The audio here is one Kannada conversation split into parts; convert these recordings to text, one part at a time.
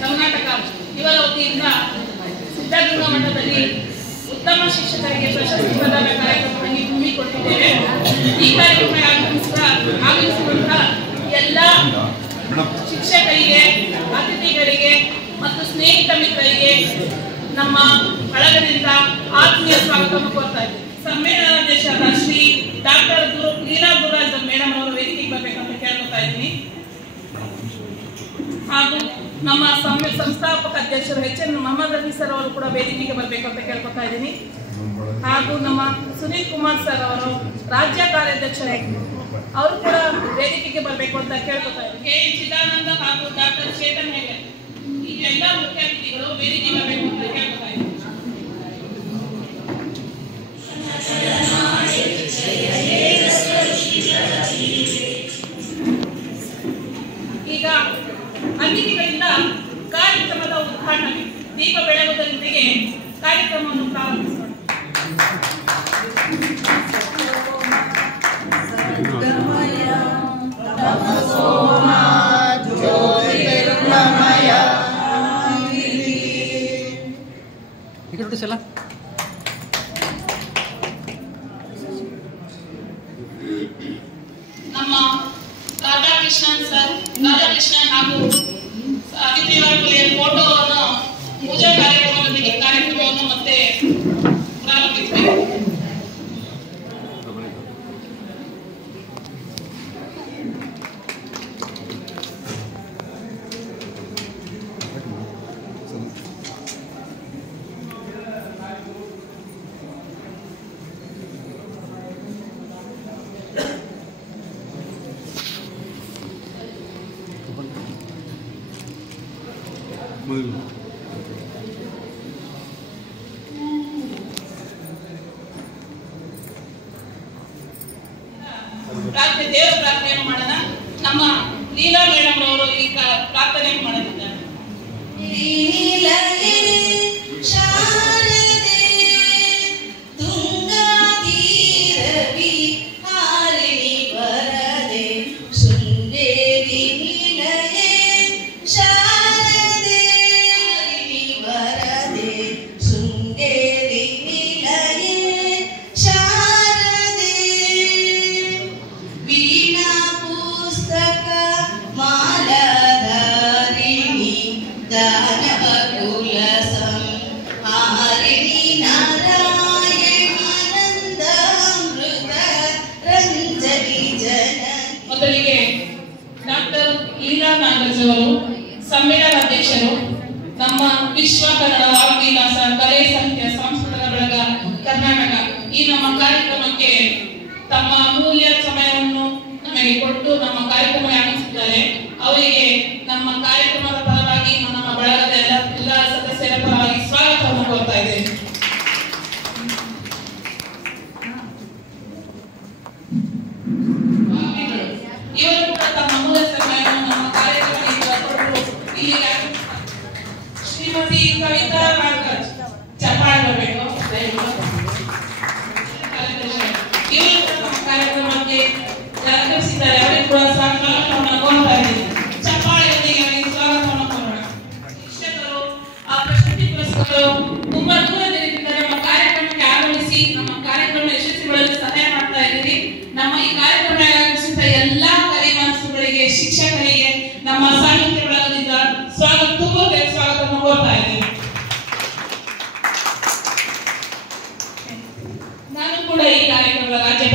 ಕರ್ನಾಟಕ ಇವರ ವತಿಯಿಂದ ಸಿದ್ಧಗಂಗಾ ಮಠದಲ್ಲಿ ಉತ್ತಮ ಶಿಕ್ಷಕರಿಗೆ ಪ್ರಶಸ್ತಿ ಪ್ರದಾನ ಕಾರ್ಯಕ್ರಮವನ್ನು ಹಮ್ಮಿಕೊಂಡಿದ್ದೇವೆ. ಈ ಕಾರ್ಯಕ್ರಮ ಆಗಮಿಸಿರುವಂತಹ ಎಲ್ಲ ಶಿಕ್ಷಕರಿಗೆ, ಅತಿಥಿಗಳಿಗೆ ಮತ್ತು ಸ್ನೇಹಿತ ಮಿತ್ರರಿಗೆ ನಮ್ಮ ಬಳಗದಿಂದ ಆತ್ಮೀಯ ಸ್ವಾಗತವನ್ನು ಕೋರ್ತಾ ಇದ್ದೇವೆ. ಸಮ್ಮೇಳನಾಧ್ಯಕ್ಷರಾದ ಶ್ರೀ ಡಾಕ್ಟರ್ ಲೀಲಾ ಗುರುರಾಜ್ ಮೇಡಮ್ ಅವರು ವೇದಿಕೆಗೆ ಬರಬೇಕಂತ ಕೇಳ್ಕೊತಾ ಇದ್ದೀನಿ. ಹಾಗೂ ನಮ್ಮ ಸಂಸ್ಥಾಪಕ ಅಧ್ಯಕ್ಷರು ಎಚ್.ಎನ್. ಮೊಹಮ್ಮದ್ ರಫಿ ಸರ್ ಅವರು ಕೂಡ ವೇದಿಕೆಗೆ ಬರಬೇಕು ಅಂತ ಕೇಳ್ಕೊತಾ ಇದ್ದೀನಿ. ಹಾಗೂ ನಮ್ಮ ಸುನೀಲ್ ಕುಮಾರ್ ಸರ್ ಅವರು ರಾಜ್ಯ ಕಾರ್ಯಾಧ್ಯಕ್ಷರಾಗಿದ್ದು ಅವರು ಕೂಡ ವೇದಿಕೆಗೆ ಬರಬೇಕು ಅಂತ ಕೇಳ್ಕೊತಾ ಇದ್ದೀನಿ. ಕೆ.ಎನ್. ಚಿದಾನಂದ ಹಾಗೂ ಡಾಕ್ಟರ್ ಚೇತನ್ ಹೆಗಡೆ ಈ ಎಲ್ಲ ಮುಖ್ಯ ಅತಿಥಿಗಳು ವೇದಿಕೆಗೆ ಬರಬೇಕು ಅಂತ ಕೇಳ್ಕೊತಾ ಇದ್ದೀನಿ. ಈಗ ಅತಿಥಿಗಳಿಂದ ಕಾರ್ಯಕ್ರಮದ ಉದ್ಘಾಟನೆ ದೀಪ ಬೆಳಗುವುದರೊಂದಿಗೆ ಕಾರ್ಯಕ್ರಮವನ್ನು ಪ್ರಾರಂಭಿಸೋಣ. ನಮ್ಮ ರಾಧಾಕೃಷ್ಣನ್ ಹಾಗೂ ಅತಿಥಿಗಳ ಫೋಟೋವನ್ನು ಪೂಜಾ ಕಾರ್ಯಕ್ರಮದೊಂದಿಗೆ ಕಾರ್ಯಕ್ರಮವನ್ನು ಮತ್ತೆ ಪ್ರಾರಂಭಿಸಬೇಕು. ದೇವರ ಪ್ರಾರ್ಥನೆಯನ್ನು ಮಾಡೋಣ. ನಮ್ಮ ಲೀಲಾ ಮೇಡಮ್ ಅವರು ಈ ಪ್ರಾರ್ಥನೆಯನ್ನು ಮಾಡಲಿದ್ದಾರೆ. ಮೊದಲಿಗೆ ಡಾಕ್ಟರ್ ಲೀಲಾ ನಾಗರಾಜ್ ಅವರು ಸಮ್ಮೇಳನಾಧ್ಯಕ್ಷರು, ನಮ್ಮ ವಿಶ್ವ ಕನ್ನಡ ವಾಗ್ವಿಲಾಸ ಕಲೆ ಸಾಹಿತ್ಯ ಸಾಂಸ್ಕೃತಿಕ ಬಳಗ ಕರ್ನಾಟಕ ಈ ನಮ್ಮ ಕಾರ್ಯಕ್ರಮಕ್ಕೆ ತಮ್ಮ ಅಮೂಲ್ಯ ಸಮಯವನ್ನು ನಮಗೆ ಕೊಟ್ಟು ನಮ್ಮ ಕಾರ್ಯಕ್ರಮ ಆಗಮಿಸಿದ್ದಾರೆ. ಅವರಿಗೆ ನಮ್ಮ ಕಾರ್ಯಕ್ರಮದ ಪರವಾಗಿ ನಮ್ಮ ಬಳಗದ ಎಲ್ಲ ಸದಸ್ಯರ ಪರವಾಗಿ ಸ್ವಾಗತವನ್ನು ಕೋರ್ತಾ ಇದ್ದೇವೆ. ಇವರು ಕೂಡ ತಮ್ಮ ಅಮೂಲ್ಯ ಸಮಯವನ್ನು ನಮ್ಮ ಕಾರ್ಯಕ್ರಮದಿಂದ ಕೊಟ್ಟು ಇಲ್ಲಿಗೆ ಶ್ರೀಮತಿ ಕವಿತಾ ನಾಗರಾಜ್ ಚಪ್ಪಾಳೆ ಬರಬೇಕು. ಇವರು ಕೂಡ ನಮ್ಮ ಕಾರ್ಯಕ್ರಮಕ್ಕೆ ಆಗಮಿಸಿದ್ದಾರೆ. ಅವರಿಗೆ ಕೂಡ ಸ್ವಾಗತವನ್ನು ಕೋರ್ತಾ ಇದ್ದೀವಿ. ಚಪ್ಪಾಳೆಯೊಂದಿಗೆ ಅವರಿಗೆ ಸ್ವಾಗತವನ್ನು ಕೋರೋಣ. ಶಿಕ್ಷಕರು, ಪ್ರಶಸ್ತಿ ಪುರಸ್ಕೃತರು ತುಂಬಾ ದೂರದಿಂದ ನಮ್ಮ ಕಾರ್ಯಕ್ರಮಕ್ಕೆ ಆಗಮಿಸಿ ನಮ್ಮ ಕಾರ್ಯಕ್ರಮ ಯಶಸ್ವಿಗೊಳ್ಳಲು ಸಹಾಯ ಮಾಡ್ತಾ ಇದ್ದೀರಿ. ನಮ್ಮ ಈ ಕಾರ್ಯಕ್ರಮ ಆಗಮಿಸಿದ ಎಲ್ಲಾ ಕಲಿಮಾನ್ಸ್ಗಳಿಗೆ, ಶಿಕ್ಷಕರಿಗೆ ನಮ್ಮ ಸಾಹಿತ್ಯ ಬಳಗದಿಂದ ಸ್ವಾಗತವನ್ನು ಕೋರ್ತಾ ಇದ್ದೀವಿ. ನಾನು ಕೂಡ ಈ ಕಾರ್ಯಕ್ರಮದ ರಾಜ್ಯ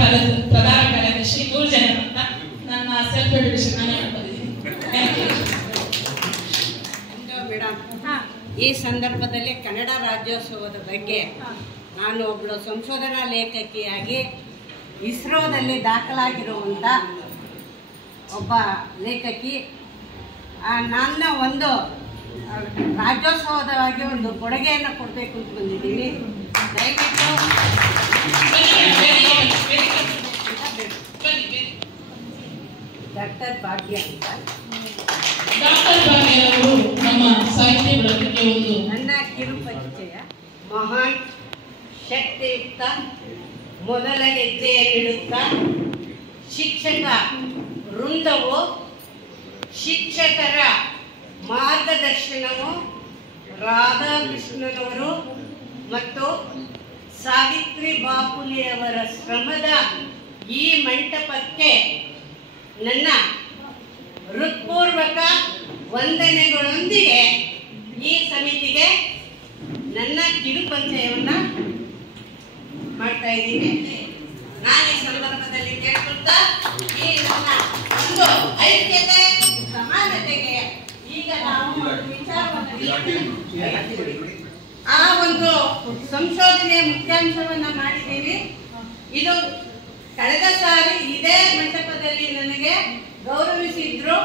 ಪ್ರಧಾನ ಕಾರ್ಯದರ್ಶಿ ನೂರ್ಜನ ಅಂತ ನನ್ನ ಸೆಲ್ಫ್ ಇಂಟ್ರೊಡಕ್ಷನ್ ನಾನು ಹೇಳ್ತಿದ್ದೀನಿ. ಮೇಡಮ್, ಈ ಸಂದರ್ಭದಲ್ಲಿ ಕನ್ನಡ ರಾಜ್ಯೋತ್ಸವದ ಬಗ್ಗೆ ನಾನು ಒಬ್ಬಳು ಸಂಶೋಧನಾ ಲೇಖಕಿಯಾಗಿ ಇಸ್ರೋದಲ್ಲಿ ದಾಖಲಾಗಿರುವಂಥ ಒಬ್ಬ ಲೇಖಕಿ. ನನ್ನ ಒಂದು ರಾಜ್ಯೋತ್ಸವದವಾಗಿ ಒಂದು ಕೊಡುಗೆಯನ್ನು ಕೊಡಬೇಕು ಅಂತ ಬಂದಿದ್ದೀನಿ. ದಯವಿಟ್ಟು ಡಾಕ್ಟರ್ ಭಾಗ್ಯ ಅಂತ ನಮ್ಮ ಸಾಹಿತ್ಯ ಬಳಗಕ್ಕೆ ಒಂದು ನನ್ನ ಕಿರುಪರಿಚಯ. ಮಹಾನ್ ಶಕ್ತಿಯುಕ್ತ ಮೊದಲ ಹೆಜ್ಜೆಯನ್ನಿಡುತ್ತಾ ಶಿಕ್ಷಕ ವೃಂದವು ಶಿಕ್ಷಕರ ಮಾರ್ಗದರ್ಶನವು ರಾಧಾಕೃಷ್ಣನವರು ಮತ್ತು ಸಾವಿತ್ರಿ ಬಾಪುಲೆಯವರ ಶ್ರಮದ ಈ ಮಂಟಪಕ್ಕೆ ನನ್ನ ಹೃತ್ಪೂರ್ವಕ ವಂದನೆಗಳೊಂದಿಗೆ ಈ ಸಮಿತಿಗೆ ನನ್ನ ಕಿರುಪರಿಚಯವನ್ನು ಮಾಡ್ತಾ ಇದ್ದೀನಿ. ನಾನು ಈ ಸಂದರ್ಭದಲ್ಲಿ ಕೇಳ್ಕೊಳ್ತಾ ಈ ನನ್ನ ಒಂದು ಐಕ್ಯತೆ ಸಮಾನತೆಗೆ ಈಗ ನಾವು ಒಂದು ವಿಚಾರವನ್ನು ಆ ಒಂದು ಸಂಶೋಧನೆಯ ಮುಖ್ಯಾಂಶವನ್ನ ಮಾಡಿದ್ದೀವಿ. ಇದು ಕಳೆದ ಸಾರಿ ಇದೇ ಮಂಟಪದಲ್ಲಿ ನನಗೆ ಗೌರವಿಸಿದ್ರು.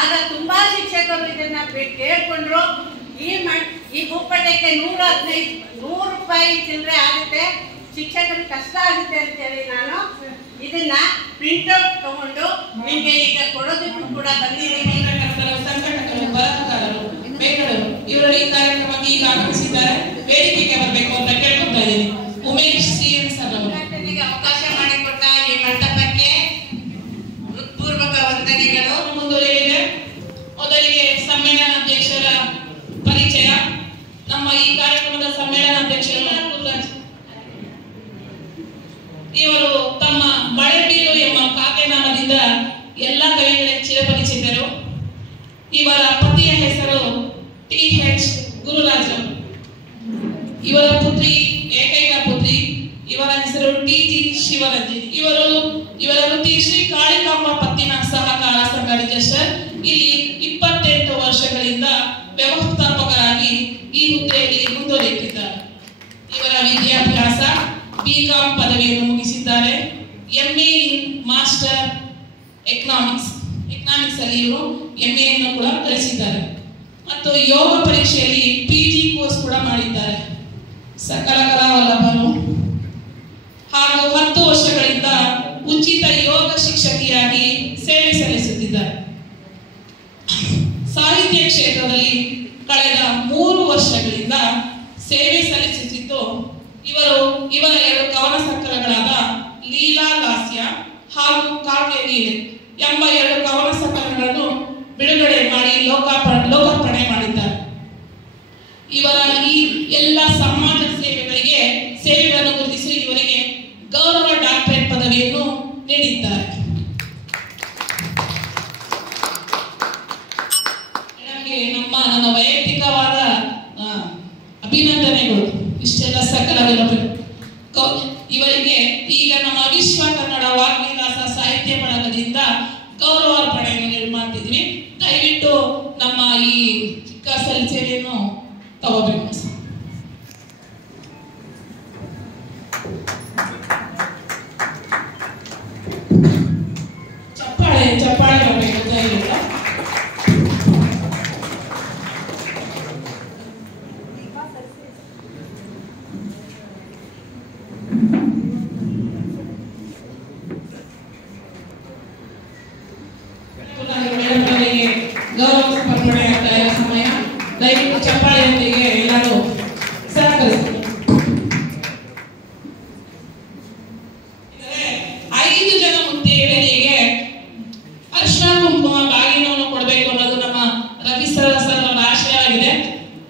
ಆಗ ತುಂಬಾ ಶಿಕ್ಷಕರು ಇದನ್ನ ಕೇಳ್ಕೊಂಡ್ರು. ಈ ಭೂಪಟಕ್ಕೆ 100 ರೂಪಾಯಿ ಚಿಲ್ಲರೆ ಆಗುತ್ತೆ, ಶಿಕ್ಷಕರಿಗೆ ಕಷ್ಟ ಆಗುತ್ತೆ ಅಂತೇಳಿ ನಾನು ಇದನ್ನ ಪ್ರಿಂಟ್ಔಟ್ ತಗೊಂಡು ನಿಮಗೆ ಈಗ ಕೊಡೋದಕ್ಕೂ ಕೂಡ ಬಂದಿದ್ದೀನಿ. ಸಂಘಟಕರು, ಬರಹಗಾರರು, ಬೇಕಡರು ಇವರು ಈ ಕಾರ್ಯಕ್ರಮಕ್ಕೆ ಈಗ ಆಗಮಿಸಿದ್ದಾರೆ. ವೇದಿಕೆಗೆ ಬರಬೇಕು ಅಂತ ಕೇಳ್ಕೊತಾ ಇದ್ದೀನಿ. ಉಮೇಶ್ CN ಸರ್ ನನಗೆ ಅವಕಾಶ ಮಾಡಿಕೊಟ್ಟ ಈ ಮಂಟಪಕ್ಕೆ ಹೃತ್ಪೂರ್ವಕ ವಂದನೆಗಳು. ಮುಂದುವರಿಯಲಿದೆ. ಮೊದಲಿಗೆ ಸಮ್ಮೇಳನಾಧ್ಯಕ್ಷರ ಪರಿಚಯ. ನಮ್ಮ ಈ ಕಾರ್ಯಕ್ರಮದ ಸಮ್ಮೇಳನಾಧ್ಯಕ್ಷರು ಇವರು ತಮ್ಮ ಮಳೆಬೀರು ಎಂಬ ಕಾವ್ಯನಾಮದಿಂದ ಎಲ್ಲ ಕವಿಗಳಿಗೆ ಚಿರಪರಿಚಿತರು. ಇವರ ಪತಿಯ ಹೆಸರು TH ಗುರುರಾಜ್. ಇವರ ಪುತ್ರಿ, ಏಕೈಕ ಪುತ್ರಿ, ಇವರ ಹೆಸರು TG ಶಿವರಂಜನ್. ಇವರ ವೃತ್ತಿ ಶ್ರೀ ಕಾಳಿಕಾಂಬ ಪತ್ತಿನ ಸಹಕಾರ ಸಂಘ ರಿಜಿಸ್ಟರ್. ಇಲ್ಲಿ 28 ವರ್ಷಗಳಿಂದ ವ್ಯವಸ್ಥಾಪಕರಾಗಿ ಈ ಹುದ್ದೆಯಲ್ಲಿ ಮುಂದುವರಿಯುತ್ತಿದ್ದಾರೆ. ಇವರ ವಿದ್ಯಾಭ್ಯಾಸ BCom ಪದವಿಯನ್ನು ಮುಗಿಸಿದ್ದಾರೆ. MA ಇನ್ ಮಾಸ್ಟರ್ ಎಕನಾಮಿಕ್ಸ್ ಅಲ್ಲಿ ಇವರು MA ಅನ್ನು ಕೂಡ ಗಳಿಸಿದ್ದಾರೆ ಮತ್ತು ಯೋಗ ಪರೀಕ್ಷೆಯಲ್ಲಿ PG ಕೋರ್ಸ್ ಕೂಡ ಮಾಡಿದ್ದಾರೆ. ಸಕಲ ಕಲಾವಲ್ಲಭರು ಹಾಗೂ 10 ವರ್ಷಗಳಿಂದ ಉಚಿತ ಯೋಗ ಶಿಕ್ಷಕಿಯಾಗಿ ಸೇವೆ ಸಲ್ಲಿಸುತ್ತಿದ್ದಾರೆ. ಸಾಹಿತ್ಯ ಕ್ಷೇತ್ರದಲ್ಲಿ ಕಳೆದ 3 ವರ್ಷಗಳಿಂದ ಸೇವೆ ಸಲ್ಲಿಸುತ್ತಿದ್ದು ಇವರ 2 ಕವನ ಸಂಕಲನಗಳಾದ ಲೀಲಾ ಲಾಸ್ಯ ಹಾಗೂ ಕಾವ್ಯ ಲೀಲೆ ಎಂಬ 2 ಕವನ ಸಂಕಲನಗಳನ್ನು ಬಿಡುಗಡೆ ಮಾಡಿ ಲೋಕಾರ್ಪಣೆ ಮಾಡಿದ್ದಾರೆ. ಇವರ ಈ ಎಲ್ಲ ಸಮಾಜ ಸೇವೆಗಳನ್ನು ಗುರುತಿಸಿ ಇವರಿಗೆ ಗೌರವ ಡಾಕ್ಟರೇಟ್ ಪದವಿಯನ್ನು ನೀಡಿದ್ದಾರೆ. ನನ್ನ ವೈಯಕ್ತಿಕವಾದ ಅಭಿನಂದನೆಗಳು. ಇಷ್ಟೆಲ್ಲ ಸಕಲ ಇವರಿಗೆ ಈಗ ನಮ್ಮ ವಿಶ್ವ ಕನ್ನಡ ವಾಗ್ವಿಲಾಸ ಸಾಹಿತ್ಯ ಬಳಗದಿಂದ ಗೌರವಾರ್ಪಣೆಯನ್ನು ಮಾಡ್ತಿದ್ವಿ. ದಯವಿಟ್ಟು ನಮ್ಮ ಈ ಚಿಕ್ಕ ಸಲ್ಲಿಸೆಯನ್ನು ತಗೋಬೇಕು. ಚಪ್ಪಾಳೆ ಬರಬೇಕು ದಯವಿಟ್ಟು. ಗೌರವ ಸಮರ್ಪಣೆ ಆಗ್ತಾ ಇರೋ ಸಮಯ. ದಯವಿಟ್ಟು ಚಪ್ಪಾಳೆಯೊಂದಿಗೆ ಎಲ್ಲರೂ ಸಹಕರಿಸಿ. 5 ಜನ ಮುತ್ತೈದೆಯರಿಗೆ ಅರ್ಶಿನ ಕುಂಕುಮ ಬಾಗಿನವನ್ನು ಕೊಡಬೇಕು ಅನ್ನೋದು ನಮ್ಮ ರವಿ ಸರ್ ಅವರ ಆಶಯವಾಗಿದೆ.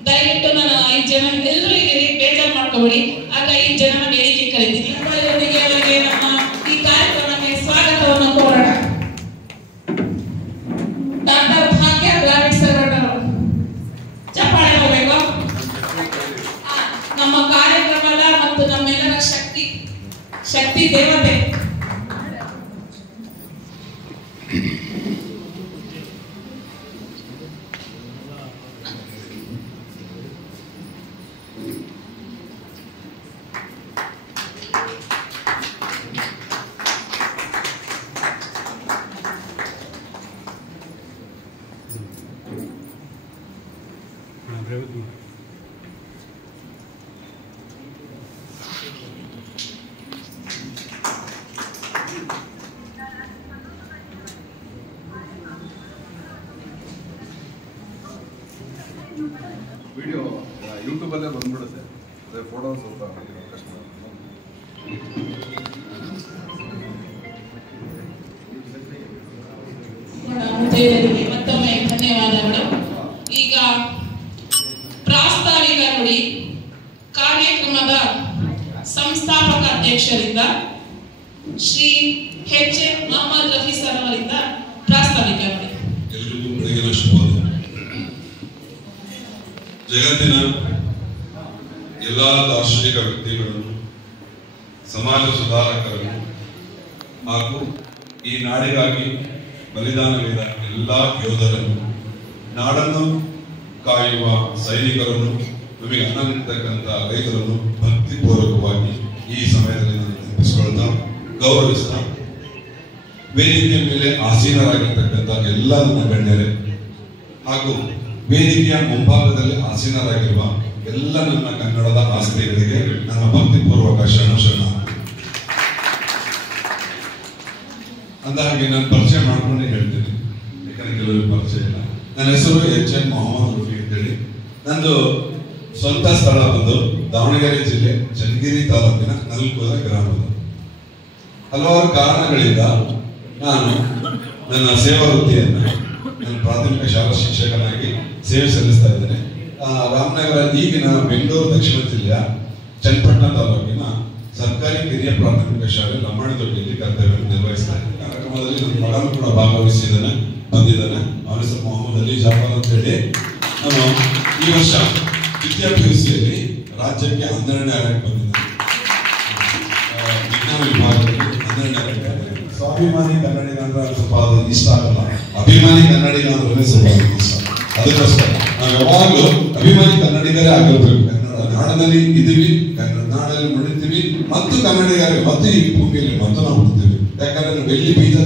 ದಯವಿಟ್ಟು ನಾನು 5 ಜನ ಎಲ್ಲರೂ ಬೇಜಾರು ಮಾಡ್ಕೋಬೇಡಿ. ಆಗ 5 ಜನ ವೇದಿಕೆ ಕರೀತೀನಿ. ಚಪ್ಪಾಳೆಯೊಂದಿಗೆ ಅವರಿಗೆ ನಮ್ಮ ಈ ಕಾರ್ಯಕ್ರಮಕ್ಕೆ ಸ್ವಾಗತವನ್ನು ಕೋರೋಣ. ಡಾಕ್ಟರ್ ಭಾಗ್ಯ ಗ್ರಾಮೀಣ ಚಪ್ಪಾಳೆ ಹೋಗ್ಬೇಕು. ನಮ್ಮ ಕಾರ್ಯಕ್ರಮದ ಮತ್ತು ನಮ್ಮೆಲ್ಲರ ಶಕ್ತಿ ದೇವತೆ. ವಿಡಿಯೋ ಯೂಟ್ಯೂಬಲ್ಲೇ ಬಂದ್ಬಿಡುತ್ತೆ. ಅದೇ ಫೋಟೋ ಸ್ವಲ್ಪ ಕಷ್ಟ. ಮತ್ತೊಮ್ಮೆ ಧನ್ಯವಾದಗಳು. ಈ ನುಡಿ ಕಾರ್ಯಕ್ರಮದ ಸಂಸ್ಥಾಪಕ ಅಧ್ಯಕ್ಷರಿಂದ Shri H M Mohammad Rafi sir ಅವರಿಂದ ಪ್ರಾಸ್ತಾವಿಕ ನುಡಿ. ಎಲ್ಲರಿಗೂ ಬೆಳಗಿನ ಶುಭೋದಯ. ಜಗತ್ತಿನ ಎಲ್ಲ ದಾರ್ಶನಿಕ ವ್ಯಕ್ತಿಗಳನ್ನು, ಸಮಾಜ ಸುಧಾರಕರನ್ನು ಹಾಗೂ ಈ ನಾಡಿಗಾಗಿ ಬಲಿದಾನವಿದ ಎಲ್ಲ ಯೋಧರನ್ನು, ನಾಡನ್ನು ಕಾಯುವ ಸೈನಿಕರನ್ನು, ನಮಗೆ ಅನ್ನ ನೀಡತಕ್ಕಂಥ ರೈತರನ್ನು ಭಕ್ತಿಪೂರ್ವಕವಾಗಿ ಈ ಸಮಯದಲ್ಲಿ ನಾನು ನೆನಪಿಸಿಕೊಳ್ತಾ ಗೌರವಿಸ್ತಾ, ವೇದಿಕೆಯ ಮೇಲೆ ಆಸೀನರಾಗಿರ್ತಕ್ಕಂಥ ಎಲ್ಲ ನನ್ನ ಗಣ್ಯರೇ ಹಾಗೂ ವೇದಿಕೆಯ ಮುಂಭಾಗದಲ್ಲಿ ಆಸೀನರಾಗಿರುವ ಎಲ್ಲ ನನ್ನ ಕನ್ನಡದ ಆಸ್ತಿಗಳಿಗೆ ನನ್ನ ಭಕ್ತಿಪೂರ್ವಕ ಶರಣ. ಅಂದ ಹಾಗೆ ನಾನು ಪರಿಚಯ ಮಾಡ್ಕೊಂಡೇ ಹೇಳ್ತೀನಿ, ಯಾಕಂದ್ರೆ ಕೆಲವರಿಗೆ ಪರಿಚಯ ಇಲ್ಲ. ನನ್ನ ಹೆಸರು ಎಚ್ ಎಂ ಮೊಹಮ್ಮದ್ ರಫಿ ಅಂತೇಳಿ. ನಂದು ಸ್ವಂತ ಸ್ಥಳ ಬಂದು ದಾವಣಗೆರೆ ಜಿಲ್ಲೆ ಚನ್ನಗಿರಿ ತಾಲೂಕಿನ ನಲ್ಕುದ ಗ್ರಾಮದ. ಹಲವಾರು ಕಾರಣಗಳಿಂದ ನಾನು ನನ್ನ ಸೇವಾ ವೃತ್ತಿಯನ್ನು, ನನ್ನ ಪ್ರಾಥಮಿಕ ಶಾಲಾ ಶಿಕ್ಷಕನಾಗಿ ಸೇವೆ ಸಲ್ಲಿಸ್ತಾ ಇದ್ದೇನೆ. ರಾಮನಗರ ಈಗಿನ ಬೆಂಗಳೂರು ದಕ್ಷಿಣ ಜಿಲ್ಲೆಯ ಚನ್ನಪಟ್ಟಣ ತಾಲೂಕಿನ ಸರ್ಕಾರಿ ಕಿರಿಯ ಪ್ರಾಥಮಿಕ ಶಾಲೆ ಲಮ್ಮಣದೊಡ್ಡಿಯಲ್ಲಿ ಕರ್ತವ್ಯ ನಿರ್ವಹಿಸ್ತಾ ಇದ್ದೇನೆ. ಕಾರ್ಯಕ್ರಮದಲ್ಲಿ ನನ್ನ ಮಗನು ಕೂಡ ಬಂದಿದ್ದಾನೆ. ಅವನ ಹೆಸರು ಮೊಹಮ್ಮದ್ ಅಲಿ ಜಾಫರ್ ಅಂತ ಹೇಳಿ. ನಾನು ಈ ವರ್ಷ ದ್ವಿತೀಯ PUCಯಲ್ಲಿ ರಾಜ್ಯಕ್ಕೆ 12ನೇ ರ್ಯಾಂಕ್ ಬಂದಿದ್ದೇನೆ. ವಿಜ್ಞಾನ ವಿಭಾಗದಲ್ಲಿ 12ನೇ ರ್ಯಾಂಕ್. ಸ್ವಾಭಿಮಾನಿ ಕನ್ನಡಿಗ ಅಂದ್ರೆ ಸ್ವಲ್ಪ ಅದು ಇಷ್ಟ ಆಗಲ್ಲ, ಅಭಿಮಾನಿ ಕನ್ನಡಿಗ ಅಂದ್ರೆ ಸ್ವಲ್ಪ ಇಷ್ಟ. ಅದಕ್ಕೋಸ್ಕರ ನಾವು ಯಾವಾಗಲೂ ಅಭಿಮಾನಿ ಕನ್ನಡಿಗರೇ ಆಗಿರ್ಬೇಕು. ಕನ್ನಡ ನಾಡಿನಲ್ಲಿ ಇದೀವಿ, ಕನ್ನಡ ನಾಡಲ್ಲಿ ಮಡಿತೀವಿ ಮತ್ತು ಕನ್ನಡಿಗರೇ ಮತ್ತು ಈ ಭೂಮಿಯಲ್ಲಿ ಮತ್ತು ನಾವು ಹುಡ್ತೀವಿ. ಯಾಕಂದ್ರೆ ನಾವು ಎಲ್ಲಿ ಬೀಜ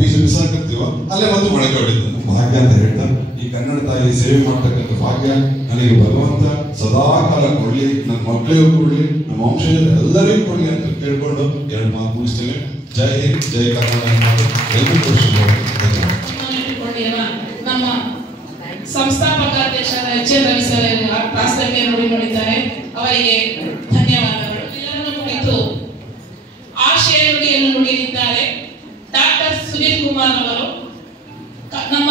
ಬೀಜ ಬಿಸಾಕಿರ್ತೀವೋ ಅಲ್ಲೇ ಮತ್ತು ಮೊಳಕೆ ಹೊಡಿತೀವಿ. ಭಾಗ್ಯ ಅಂತ ಹೇಳ್ತಾ ಈ ಕನ್ನಡ ತಾಯಿ ಸೇವೆ ಮಾಡ್ತಕ್ಕಂಥ ಭಾಗ್ಯ ನನಗೆ ಭಗವಂತ ಸದಾ ಕಾಲ ಕೊಡ್ಲಿ, ನನ್ನ ಮಕ್ಕಳಿಗೂ ಕೊಡ್ಲಿ, ನಮ್ಮ ವಂಶಜರು ಎಲ್ಲರಿಗೂ ಕೊಡ್ಲಿ ಅಂತ ಕೇಳ್ಕೊಂಡು ಎರಡು ಮಾತು ಮುಗಿಸ್ತೇನೆ. ಜೈ ಹಿಂದ್, ಜೈ ಕರ್ನಾಟಕ. ನಮ್ಮ ಸಂಸ್ಥಾಪಕ ಅಧ್ಯಕ್ಷರಾದ ಎಚ್ ಎಂ ರವಿ ಸರ್ ಪ್ರಾಸ್ತಾವಿಕ ನುಡಿ ನುಡಿದ್ದಾರೆ. ಅವರಿಗೆ ಧನ್ಯವಾದಗಳು. ಎಲ್ಲರನ್ನು ಕುರಿತು ಆಶಯ ನುಡಿಯನ್ನು ನುಡಿಯಲಿದ್ದಾರೆ ಡಾಕ್ಟರ್ ಸುನೀಲ್ ಕುಮಾರ್ ಅವರು, ನಮ್ಮ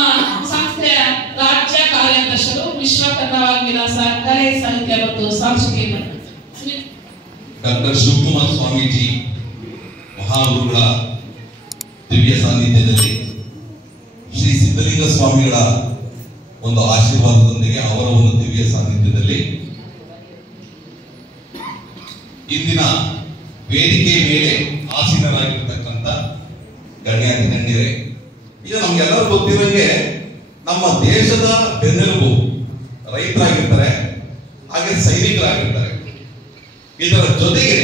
ಸಂಸ್ಥೆಯ ರಾಜ್ಯ ಕಾರ್ಯದರ್ಶರು, ವಿಶ್ವ ಕನ್ನಡ ವಿಲಾಸ ಕಲೆ ಸಾಹಿತ್ಯ ಮತ್ತು ಸಾಂಸ್ಕೃತಿಕ. ಡಾಕ್ಟರ್ ಶಿವಕುಮಾರ್ ಸ್ವಾಮೀಜಿ ಮಹಾಗುರುಗಳ ದಿವ್ಯ ಸಾನ್ನಿಧ್ಯದಲ್ಲಿ ಶ್ರೀ ಸಿದ್ಧಲಿಂಗ ಸ್ವಾಮಿಗಳ ಒಂದು ಆಶೀರ್ವಾದದೊಂದಿಗೆ ಅವರ ಒಂದು ದಿವ್ಯ ಸಾನ್ನಿಧ್ಯದಲ್ಲಿ ಇಂದಿನ ವೇದಿಕೆಯ ಮೇಲೆ ಆಸೀನರಾಗಿರ್ತಕ್ಕಂಥ ಗಣ್ಯಾತಿ ಗಣ್ಯರೇ, ಈಗ ನಮ್ಗೆಲ್ಲರೂ ಗೊತ್ತಿರೋಂಗೆ ನಮ್ಮ ದೇಶದ ಬೆನ್ನೆಲುಬು ರೈತರಾಗಿರ್ತಾರೆ, ಹಾಗೆ ಸೈನಿಕರಾಗಿರ್ತಾರೆ. ಇದರ ಜೊತೆಗೆ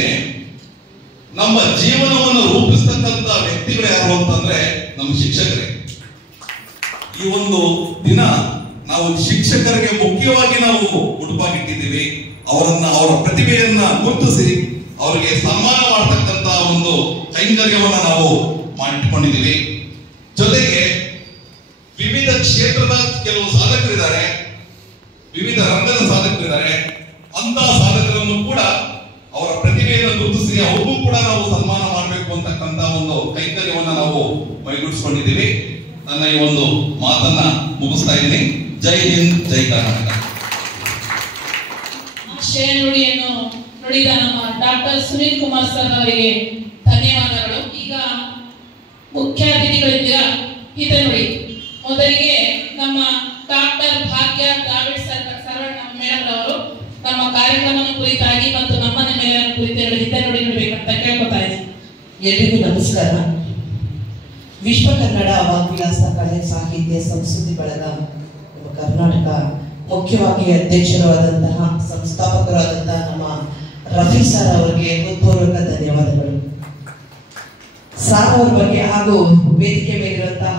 ನಮ್ಮ ಜೀವನವನ್ನು ರೂಪಿಸ್ತಕ್ಕಂಥ ವ್ಯಕ್ತಿಗಳು ಯಾರು ಅಂತಂದ್ರೆ ನಮ್ಮ ಶಿಕ್ಷಕರೇ. ಈ ಒಂದು ದಿನ ನಾವು ಶಿಕ್ಷಕರಿಗೆ ಮುಖ್ಯವಾಗಿ ನಾವು ಉಡುಪಾಗಿಟ್ಟಿದ್ದೀವಿ. ಅವರ ಪ್ರತಿಭೆಯನ್ನ ಗುರುತಿಸಿ ಅವರಿಗೆ ಸನ್ಮಾನ ಮಾಡತಕ್ಕಂತ ಒಂದು ಕೈಂಕರ್ಯವನ್ನ ನಾವು ಮಾಡಿಕೊಂಡಿದ್ದೀವಿ. ಜೊತೆಗೆ ವಿವಿಧ ಕ್ಷೇತ್ರದ ಕೆಲವು ಸಾಧಕರಿದ್ದಾರೆ, ವಿವಿಧ ರಂಗದ ಸಾಧಕರಿದ್ದಾರೆ. ಅಂತ ಸಾಧಕರನ್ನು ಕೂಡ ಅವರ ಪ್ರತಿಭೆಯನ್ನು ಗುರುತಿಸಿ ಅವ್ರಿಗೂ ಕೂಡ ನಾವು ಸನ್ಮಾನ ಮಾಡಬೇಕು ಅಂತಕ್ಕಂತ ಒಂದು ಕೈಂಕರ್ಯವನ್ನ ನಾವು ಮೈಗೂಡಿಸಿಕೊಂಡಿದ್ದೀವಿ. ನನ್ನ ಈ ಒಂದು ಮಾತನ್ನ ಮುಗಿಸ್ತಾ ಇದ್ದೀನಿ. ಜೈ ಹಿಂದ್, ಜೈ ಕರ್ನಾಟಕ. ಆಶಯ ನುಡಿಯನ್ನು ನುಡಿದ ನಮ್ಮ ಡಾಕ್ಟರ್ ಸುನೀಲ್ ಕುಮಾರ್ ಸರ್ ಅವರಿಗೆ ಧನ್ಯವಾದಗಳು. ಈಗ ಮುಖ್ಯ ಅತಿಥಿಗಳಿಂದ ಹಿತನುಡಿ. ಮೊದಲಿಗೆ ನಮ್ಮ ಡಾಕ್ಟರ್ ಭಾಗ್ಯ ದ್ರಾವಿಡ್ ಸರವಣ ಮೇಡಮ್ ಅವರು ನಮ್ಮ ಕಾರ್ಯಕ್ರಮ ಕುರಿತಾಗಿ ಮತ್ತು ನಮ್ಮನೆ ಮೇಲೆ ಕುರಿತು ಹಿತನುಡಿ ನುಡಿಬೇಕಂತ ಕೇಳ್ಕೊತಾ ಇದ್ದೀನಿ. ಎಲ್ಲರಿಗೂ ನಮಸ್ಕಾರ. ವಿಶ್ವ ಕನ್ನಡ ವಾಗ್ವಿಲಾಸ ಕಲೆ ಸಾಹಿತ್ಯ ಸಂಸ್ಕೃತಿ ಬಳಗ ನಮ್ಮ ಕರ್ನಾಟಕ ಮುಖ್ಯವಾಗಿ ಅಧ್ಯಕ್ಷರಾದಂತಹ ಸಂಸ್ಥಾಪಕರಾದಂತಹ ನಮ್ಮ ರಫಿ ಸರ್ ಅವರಿಗೆ ಹೃತ್ಪೂರ್ವಕ ಧನ್ಯವಾದಗಳು. ಸಾರ್ ಅವ್ರ ಬಗ್ಗೆ ಹಾಗೂ ವೇದಿಕೆ ಮೇಲಿರುವಂತಹ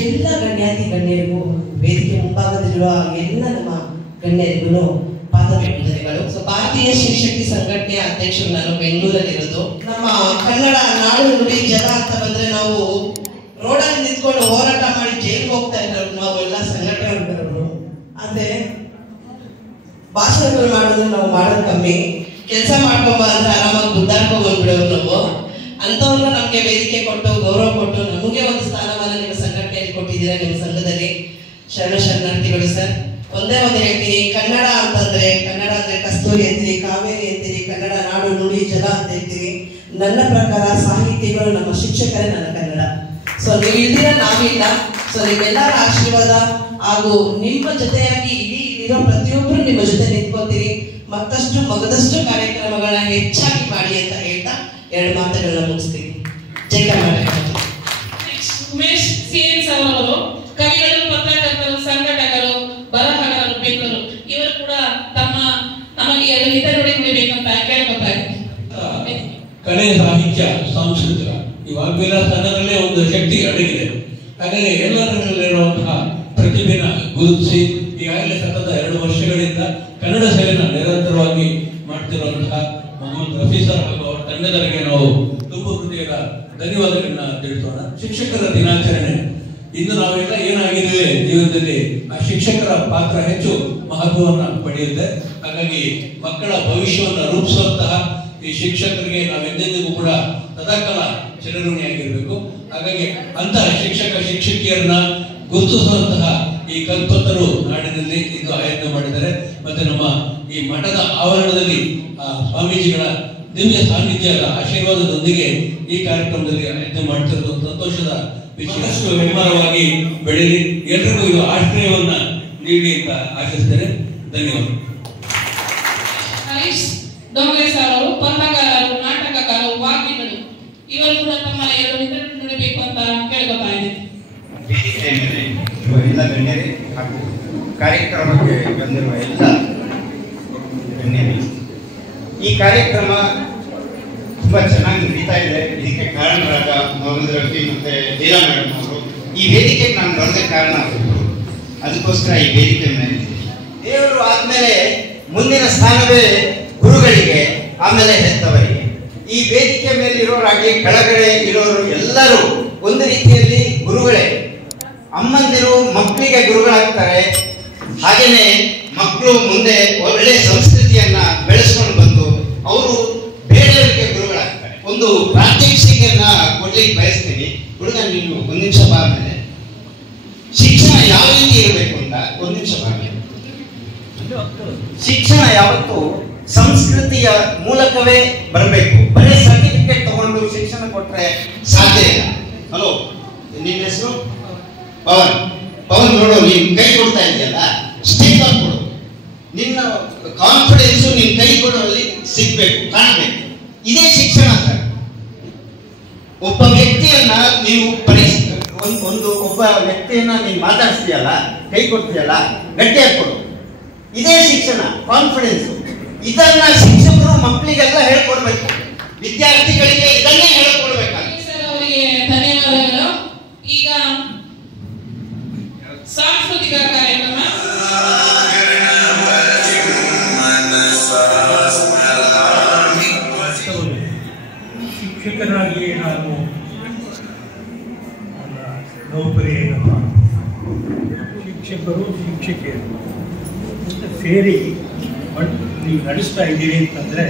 ಎಲ್ಲ ಗಣ್ಯಾತಿ ಗಣ್ಯರಿಗೂ, ವೇದಿಕೆ ಮುಂಭಾಗದಲ್ಲಿರುವ ಎಲ್ಲ ನಮ್ಮ ಗಣ್ಯರಿಗೂ ಪಾದಗಳು. ಭಾರತೀಯ ಶಿಕ್ಷಕಿ ಸಂಘಟನೆಯ ಅಧ್ಯಕ್ಷರು ನಾನು ಬೆಂಗಳೂರಲ್ಲಿರೋದು. ನಮ್ಮ ಕನ್ನಡ ನಾಡು ನುಡಿ ಜನ ಅಂತ ಬಂದ್ರೆ ನಾವು ರೋಡಲ್ಲಿ ನಿಂತ್ಕೊಂಡು ಹೋರಾಟ ಮಾಡಿ ಜೈಲಿಗೆ ಹೋಗ್ತಾ ಇರೋರು ನಾವೆಲ್ಲ ಸಂಘಟನೆಗಳು. ಅಂದ್ರೆ ಭಾಷಣಗಳು ಮಾಡೋದು ನಾವು ಮಾಡೋದು ಕಮ್ಮಿ, ಕೆಲಸ ಮಾಡ್ಕೊಂಬ ಅಂದ್ರೆ ಆರಾಮಾಗಿ ದುಡ್ಡಾಡ್ಕೊಂಡು ಹೋಗ್ಬಿಡೋರು ನಾವು. ಅಂತವ್ರನ್ನ ನಮ್ಗೆ ವೇದಿಕೆ ಕೊಟ್ಟು ಗೌರವ ಕೊಟ್ಟು ನಮಗೆ ಒಂದು ಸ್ಥಾನಮಾನ ನಿಮ್ಮ ಸಂಘಟನೆಯಲ್ಲಿ ಕೊಟ್ಟಿದ್ದೀರಾ. ನಿಮ್ಮ ಸಂಘದಲ್ಲಿ ಶರಣಾರ್ಥಿಗಳು ಸರ್. ಒಂದೇ ಒಂದು ಹೇಳ್ತೀನಿ, ಕನ್ನಡ ಅಂತಂದ್ರೆ ಕನ್ನಡ ಅಂದ್ರೆ ಕಸ್ತೂರಿ ಅಂತೀರಿ, ಕಾವೇರಿ ಅಂತೀರಿ, ಕನ್ನಡ ನಾಡು ನುಡಿ ಜಲ ಅಂತ ಹೇಳ್ತೀರಿ. ನನ್ನ ಪ್ರಕಾರ ಸಾಹಿತಿಗಳು ನಮ್ಮ ಶಿಕ್ಷಕರೇ ನನ್ನ ಕನ್ನಡ. ಸೊ ನೀವು ಇಲ್ದಿರ ನಾವಿಲ್ಲ. ಸೊ ನಿಮ್ಮೆಲ್ಲರ ಆಶೀರ್ವಾದ ಹಾಗೂ ನಿಮ್ಮ ಜೊತೆಯಾಗಿ ಇಲ್ಲಿರೋ ಪ್ರತಿಯೊಬ್ಬರು ನಿಮ್ಮ ಜೊತೆ ನಿಂತ್ಕೋತೀರಿ. ಮತ್ತಷ್ಟು ಮಗದಷ್ಟು ಕಾರ್ಯಕ್ರಮಗಳನ್ನ ಹೆಚ್ಚಾಗಿ ಮಾಡಿ ಅಂತ ಹೇಳ್ತಾ 2 ಮಾತುಗಳನ್ನ ಮುಗಿಸ್ತೀನಿ. ಜೈ ಕರ್ನಾಟಕ. ಉಮೇಶ್ ಸಿಎನ್ಸ್ ಅವರು ಕವಿಗಳು, ಪತ್ರಕರ್ತರು, ಸಂಘಟಕರು, ಬರಹಗಾರರು, ಲೇಖಕರು ಇವರು ಕೂಡ ನಮಗೆ ಹಿತನುಡಿ ನುಡಿಬೇಕಂತ ಕೇಳ್ಕೊತಾರೆ. ಕಲೆ, ಸಾಹಿತ್ಯ, ಸಾಂಸ್ಕೃತಿಕ ಈ ವಾಗ್ವಿಲಾಸ ಅನ್ನೋದ್ರಲ್ಲೇ ಒಂದು ಶಕ್ತಿ ಅಡಗಿದೆ. ಹಾಗಾಗಿ ಎಲ್ಲರಲ್ಲಿರುವಂತಹ ಪ್ರತಿಭೆನ ಗುರುತಿಸಿ ಈಗಾಗಲೇ ಸತತ 2 ವರ್ಷಗಳಿಂದ ಕನ್ನಡ ಸೇವೆನ ನಿರಂತರವಾಗಿ ಮಾಡ್ತಿರುವಂತಹ ಮೊಹಮ್ಮದ್ ರಫಿ ಸರ್ ಹಾಗೂ ಅವರ ತಂಡದವರಿಗೆ ನಾವು ತುಂಬ ಹೃದಯದ ಧನ್ಯವಾದಗಳನ್ನ ತಿಳಿಸೋಣ. ಶಿಕ್ಷಕರ ದಿನಾಚರಣೆ ಇಂದು ನಾವೆಲ್ಲ ಏನಾಗಿದ್ದೇವೆ ಜೀವನದಲ್ಲಿ ಆ ಶಿಕ್ಷಕರ ಪಾತ್ರ ಹೆಚ್ಚು ಮಹತ್ವವನ್ನು ಪಡೆಯುತ್ತೆ. ಹಾಗಾಗಿ ಮಕ್ಕಳ ಭವಿಷ್ಯವನ್ನು ರೂಪಿಸುವಂತಹ ಈ ಶಿಕ್ಷಕರಿಗೆ ನಾವೆಂದೆಂದಿಗೂ ಕೂಡ ಸದಾಕಾಲ ಚಿರಋಣಿಯಾಗಿರ್ಬೇಕು. ಹಾಗಾಗಿ ಅಂತಹ ಶಿಕ್ಷಕ ಶಿಕ್ಷಕಿಯರನ್ನ ಗುರುತಿಸುವಂತಹ ಈ ಕಲ್ಪತರು ನಾಡಿನಲ್ಲಿ ಇಂದು ಆಯೋಜನೆ ಮಾಡಿದ್ದಾರೆ. ಮತ್ತೆ ನಮ್ಮ ಈ ಮಠದ ಆವರಣದಲ್ಲಿ ಸ್ವಾಮೀಜಿಗಳ ದಿವ್ಯ ಸಾನ್ನಿಧ್ಯದ ಆಶೀರ್ವಾದದೊಂದಿಗೆ ಈ ಕಾರ್ಯಕ್ರಮದಲ್ಲಿ ಆಯೋಜನೆ ಮಾಡ್ತಿರೋದು ಸಂತೋಷದ ವಿಷಯ. ನಿರ್ಮಾಣವಾಗಿ ಬೆಳೀಲಿ, ಎಲ್ರಿಗೂ ಇದು ಆಶ್ರಯವನ್ನ ನೀಡಿ ಅಂತ ಆಶಿಸ್ತೇನೆ. ಧನ್ಯವಾದ. ಹರೀಶ್ ಡೋಂಗ್ರೆ ಸರ್ ಅವರು ಪತ್ರಕಾರರು, ನಾಟಕಕಾರರು, ವಾಗ್ಮಿಗಳು ಇವರು ಕೂಡ ತಮ್ಮ 2 ಹಿತನುಡಿ ನುಡಿಬೇಕು ಅಂತ ಕೇಳ್ಕೊತಾ ಇದ್ದೀನಿ. ಎಲ್ಲ ಗಣ್ಯರೇ ಹಾಗೂ ಕಾರ್ಯಕ್ರಮಕ್ಕೆ ಬಂದಿರುವ ಎಲ್ಲ ಗಣ್ಯರೇ, ಈ ಕಾರ್ಯಕ್ರಮ ತುಂಬಾ ಚೆನ್ನಾಗಿ ನಡೀತಾ ಇದೆ. ಇದಕ್ಕೆ ಕಾರಣರಾದ ಮೊಹಮ್ಮದ್ ರಫಿ ಮತ್ತೆ ಲೀಲಾ ಮೇಡಮ್ ಅವರು. ಈ ವೇದಿಕೆಗೆ ನಾನು ಬರೋದಕ್ಕೆ ಕಾರಣ ಆಗಿದ್ರು, ಅದಕ್ಕೋಸ್ಕರ ಈ ವೇದಿಕೆ ಮೇಲೆ ದೇವರು ಆದ್ಮೇಲೆ ಮುಂದಿನ ಸ್ಥಾನವೇ ಗುರುಗಳಿಗೆ, ಆಮೇಲೆ ಹೆತ್ತವರಿಗೆ. ಈ ವೇದಿಕೆ ಮೇಲೆ ಇರೋರಾಗಿ ಕೆಳಗಡೆ ಇರೋರು ಎಲ್ಲರೂ ಒಂದು ರೀತಿಯಲ್ಲಿ ಗುರುಗಳೇ. ಅಮ್ಮಂದಿರು ಮಕ್ಕಳಿಗೆ ಗುರುಗಳಾಗ್ತಾರೆ, ಹಾಗೇನೆ ಮಕ್ಕಳು ಮುಂದೆ ಒಳ್ಳೆ ಸಂಸ್ಕೃತಿಯನ್ನ ಬೆಳೆಸ್ಕೊಂಡು ಬಂದು ಅವರು ಬೇರೆಯವರಿಗೆ ಗುರುಗಳಾಗ್ತಾರೆ. ಒಂದು ಪ್ರಾತ್ಯಕ್ಷಿಕೆಯನ್ನ ಕೊಡ್ಲಿಕ್ಕೆ ಬಯಸ್ತೀನಿ. ಹುಡುಗ ನೀನು 1 ನಿಮಿಷ ಬಾದ್ಮೇಲೆ ಶಿಕ್ಷಣ ಯಾವ ರೀತಿ ಇರಬೇಕು ಅಂತ 1 ನಿಮಿಷ ಬಾದ್ಮೇಲೆ. ಶಿಕ್ಷಣ ಯಾವತ್ತು ಸಂಸ್ಕೃತಿಯ ಮೂಲಕವೇ ಬರಬೇಕು. ಬರೀ ಸರ್ಟಿಫಿಕೇಟ್ ತಗೊಂಡು ಶಿಕ್ಷಣ ಕೊಟ್ರೆ ಸಾಧ್ಯ ಇಲ್ಲ. ಹಲೋ, ನಿನ್ನ ಹೆಸರು ಪವನ್. ಪವನ್ ನೋಡು, ನೀನ್ ಕೈ ಕೊಡ್ತಾ ಇದೆಯಲ್ಲ, ಸ್ಟೇಪ್ ಅಪ್ ಕೊಡು. ನಿನ್ನ ಕಾನ್ಫಿಡೆನ್ಸ್ ನಿನ್ ಕೈ ಕೊಡುವಲ್ಲಿ ಸಿಗ್ಬೇಕು, ಕಾಣಬೇಕು. ಇದೇ ಶಿಕ್ಷಣ ಸರ್. ಒಬ್ಬ ವ್ಯಕ್ತಿಯನ್ನ ನೀವು ಒಬ್ಬ ವ್ಯಕ್ತಿಯನ್ನ ನೀನು ಮಾತಾಡಿಸ್ತೀಯಲ್ಲ, ಕೈ ಕೊಡ್ತೀಯಲ್ಲ, ಗಟ್ಟಿಯಾಗಿ ಕೊಡು. ಇದೇ ಶಿಕ್ಷಣ, ಕಾನ್ಫಿಡೆನ್ಸ್. ಇದನ್ನ ಶಿಕ್ಷಕರು ಮಕ್ಕಳಿಗೆಲ್ಲ ಹೇಳ್ಕೊಡ್ಬೇಕು, ವಿದ್ಯಾರ್ಥಿಗಳಿಗೆ ಇದನ್ನೇ ಹೇಳ್ಕೊಡ್ಬೇಕಾಗುತ್ತೆ. ಸರ್ ಅವರಿಗೆ ಧನ್ಯವಾದಗಳು. ಈಗ ಸಾಂಸ್ಕೃತಿಕ ಕಾರ್ಯಕ್ರಮ ಶಿಕ್ಷಕರಾಗಿ ನಾನು ನನ್ನ ನೌಕರಿಯನ್ನು ಶಿಕ್ಷಕರು ಶಿಕ್ಷಕಿಯರು ಸೇರಿ ನೀವು ನಡೆಸ್ತಾ ಇದ್ದೀರಿ ಅಂತಂದರೆ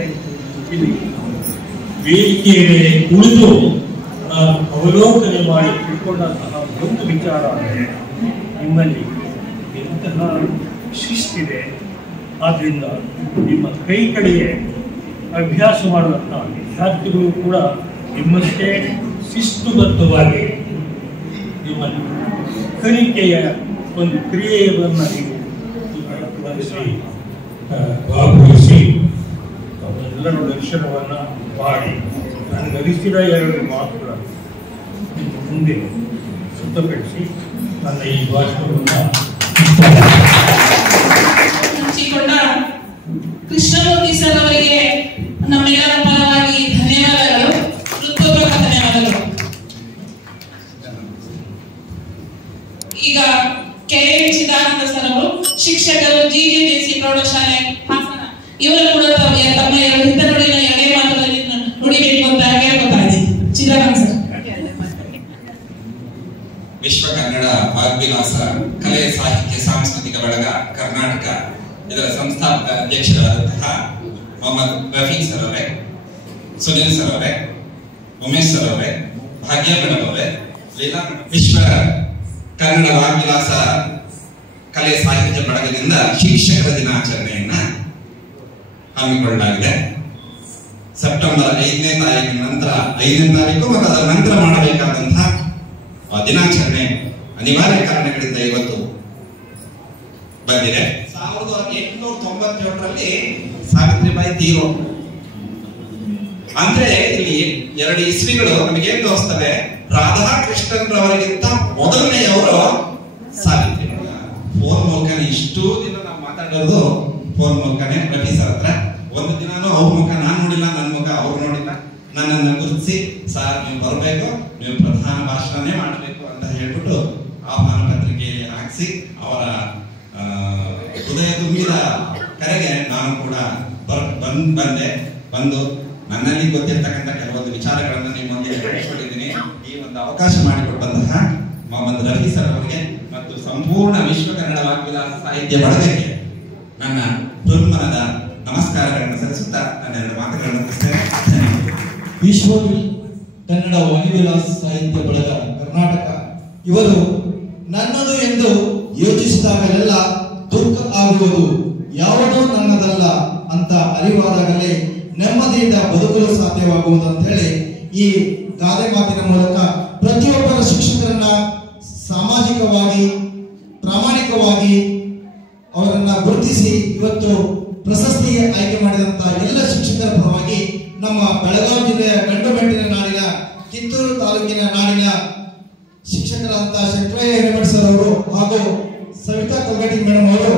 ಇಲ್ಲಿ ವೇದಿಕೆಯ ಮೇಲೆ ಕುಳಿತು ಅವಲೋಕನೆ ಮಾಡಿ ತಿಳ್ಕೊಂಡಂತಹ ಒಂದು ವಿಚಾರ ಅಂದರೆ ನಿಮ್ಮಲ್ಲಿ ಎಂತಹ ಶಿಸ್ತಿದೆ. ಆದ್ದರಿಂದ ನಿಮ್ಮ ಕೈ ಕಡೆಗೆ ಅಭ್ಯಾಸ ಮಾಡುವಂತಹ ವಿದ್ಯಾರ್ಥಿಗಳು ಕೂಡ ನಿಮ್ಮಷ್ಟೇ ಶಿಸ್ತುಬದ್ಧವಾಗಿ ನಿಮ್ಮಲ್ಲಿ ಕಲಿಕೆಯ ಒಂದು ಕ್ರಿಯೆಯನ್ನು ನೀವು ಭಾಗವಹಿಸಿ ಅವರೆಲ್ಲರ ದರ್ಶನವನ್ನು ಮಾಡಿ ನನಗರಿಸಿದ 2 ಮಾತುಗಳನ್ನು ಮುಂದೆ ಸಿದ್ಧಪಡಿಸಿ ನನ್ನ ಈ ಭಾಷಣವನ್ನು ಹಂಚಿಕೊಂಡ ಕೃಷ್ಣಮೂರ್ತಿ ಸರ್ ಅವರಿಗೆ ನಮ್ಮೆಲ್ಲರ ಪರವಾಗಿ ಧನ್ಯವಾದಗಳು, ಹೃತ್ಪೂರ್ವಕ ಧನ್ಯವಾದಗಳು. ಈಗ ಕೆಎ ಚಿದಾನಂದ ಸರ್ ಅವರು ಶಿಕ್ಷಕರು, ಜಿಜಿಜೆಸಿ ಪ್ರೌಢಶಾಲೆ ಹಾಸನ ಇವರು ಕೂಡ ತಮ್ಮ 2 ಹಿತನುಡಿನ 2 ಮಾತುಗಳಲ್ಲಿ ನುಡಿಬೇಕು ಅಂತ ಕೇಳ್ಕೊತಾ ಇದ್ದೀನಿ. ಚಿದಾನಂದ ಸರ್. ವಿಶ್ವ ಕನ್ನಡ ವಾಗ್ವಿಲಾಸ ಕಲೆ, ಸಾಹಿತ್ಯ, ಸಾಂಸ್ಕೃತಿಕ ಬಳಗ ಕರ್ನಾಟಕ ಇದರ ಸಂಸ್ಥಾಪಕ ಅಧ್ಯಕ್ಷರಾದಂತಹ ಮೊಹಮ್ಮದ್ ರಫಿ ಸರ್ ಅವರೇ, ಸುನಿಲ್ ಸರ್ ಅವರೇ, ಉಮೇಶ್ ಸರ್ ಅವರೇ, ಭಾಗ್ಯ ಮೇಡಮ್ ಅವರೇ, ಲೀಲಾ, ವಿಶ್ವ ಕನ್ನಡ ವಾಗ್ವಿಲಾಸ ಕಲೆ ಸಾಹಿತ್ಯ ಬಳಗದಿಂದ ಶಿಕ್ಷಕರ ದಿನಾಚರಣೆಯನ್ನ ಹಮ್ಮಿಕೊಳ್ಳಲಾಗಿದೆ. ಸೆಪ್ಟೆಂಬರ್ 5ನೇ ತಾರೀಕಿನ ನಂತರ 5ನೇ ತಾರೀಕು ಮತ್ತು ಅದರ ನಂತರ ಮಾಡಬೇಕಾದಂತಹ ದಿನಾಚರಣೆ ಅನಿವಾರ್ಯ ಕಾರಣಗಳಿಂದ ಇವತ್ತು ಬಂದಿದೆ. 1897ರಲ್ಲಿ ಸಾವಿತ್ರಿಬಾಯಿ ತೀರೋ ಅಂದ್ರೆ ಇಲ್ಲಿ 2 ಇಸ್ವಿಗಳು ನಮಗೇನ್ ತೋರಿಸ್ತವೆ, ರಾಧಾಕೃಷ್ಣನ್ ರವರಿಗಿಂತ ಮೊದಲನೆಯವರು ಸಾವಿತ್ರಿ. ಫೋನ್ ಮೂಲಕನೇ ಇಷ್ಟು ದಿನ ನಾವು ಮಾತಾಡೋದು ಫೋನ್ ಮೂಲಕನೇ ರಫಿ ಸರ್ ಹತ್ರ. ಒಂದು ದಿನಾನು ಅವ್ರ ಮುಖ ನಾನ್ ನೋಡಿಲ್ಲ, ನನ್ನ ಮುಖ ಅವ್ರು ನೋಡಿಲ್ಲ. ನನ್ನನ್ನು ಗುರುತಿಸಿ ಸರ್ ನೀವು ಬರಬೇಕು, ನೀವು ಪ್ರಧಾನ ಭಾಷಣನೇ ಮಾಡಬೇಕು ಅಂತ ಹೇಳ್ಬಿಟ್ಟು ಆಹ್ವಾನ ಪತ್ರಿಕೆಯಲ್ಲಿ ಹಾಕಿಸಿ ಅವರ ಹೃದಯ ತುಂಬಿದ ಕರೆಗೆ ನಾನು ಕೂಡ ಬಂದು ನನ್ನಲ್ಲಿ ಗೊತ್ತಿರ್ತಕ್ಕಂಥ ಕೆಲವೊಂದು ವಿಚಾರಗಳನ್ನು ನಿಮ್ಮೊಂದಿಗೆ ಹಂಚಿಕೊಂಡಿದ್ದೀನಿ. ಈ ಒಂದು ಅವಕಾಶ ಮಾಡಿಕೊಟ್ಟಂತಹ ಮೊಹಮ್ಮದ್ ರಫಿ ಸರ್ ಅವರಿಗೆ ಮತ್ತು ಸಂಪೂರ್ಣ ವಿಶ್ವ ಕನ್ನಡ ವಾಗ್ವಿಲಾಸ ಸಾಹಿತ್ಯ ಬಳಗಕ್ಕೆ ನನ್ನ ಹೃನ್ಮನದ ನಮಸ್ಕಾರಗಳನ್ನು ಸಲ್ಲಿಸುತ್ತಾ ನನ್ನ 2 ಮಾತುಗಳನ್ನು ಮುಗಿಸ್ತೇನೆ. ವಿಶ್ವ ಕನ್ನಡ ವಾಗ್ವಿಲಾಸ ಸಾಹಿತ್ಯ ಬಳಗ ಕರ್ನಾಟಕ ಇವರು ನನ್ನದು ಎಂದು ಯೋಚಿಸಿದಾಗಲೆಲ್ಲ ದುಃಖ ಆಗುವುದು, ಯಾವುದೂ ನನ್ನದಲ್ಲ ಅಂತ ಅರಿವಾದಾಗಲೇ ನೆಮ್ಮದಿಯಿಂದ ಬದುಕಲು ಸಾಧ್ಯವಾಗುವುದು ಅಂತ ಹೇಳಿ ಈ ಗಾದೆ ಮಾತಿನ ಮೂಲಕ ಪ್ರತಿಯೊಬ್ಬರ ಶಿಕ್ಷಕರನ್ನ ಸಾಮಾಜಿಕವಾಗಿ ಪ್ರಾಮಾಣಿಕವಾಗಿ ಅವರನ್ನ ಗುರುತಿಸಿ ಇವತ್ತು ಪ್ರಶಸ್ತಿಗೆ ಆಯ್ಕೆ ಮಾಡಿದಂತಹ ಎಲ್ಲ ಶಿಕ್ಷಕರ ಪರವಾಗಿ ನಮ್ಮ ಬೆಳಗಾವಿ ಜಿಲ್ಲೆಯ ಗಂಡುಮೆಟ್ಟಿನ ನಾಡಿನ ಕಿತ್ತೂರು ತಾಲೂಕಿನ ನಾಡಿನ ಶಿಕ್ಷಕರಾದಂತಹ ಶಂಕರಯ್ಯ ಹಿರೇಮಠ ಸರ್ ಅವರು ಹಾಗೂ ಸವಿತಾ ಕಲ್ಗಟಿ ಮೇಡಮ್ ಅವರು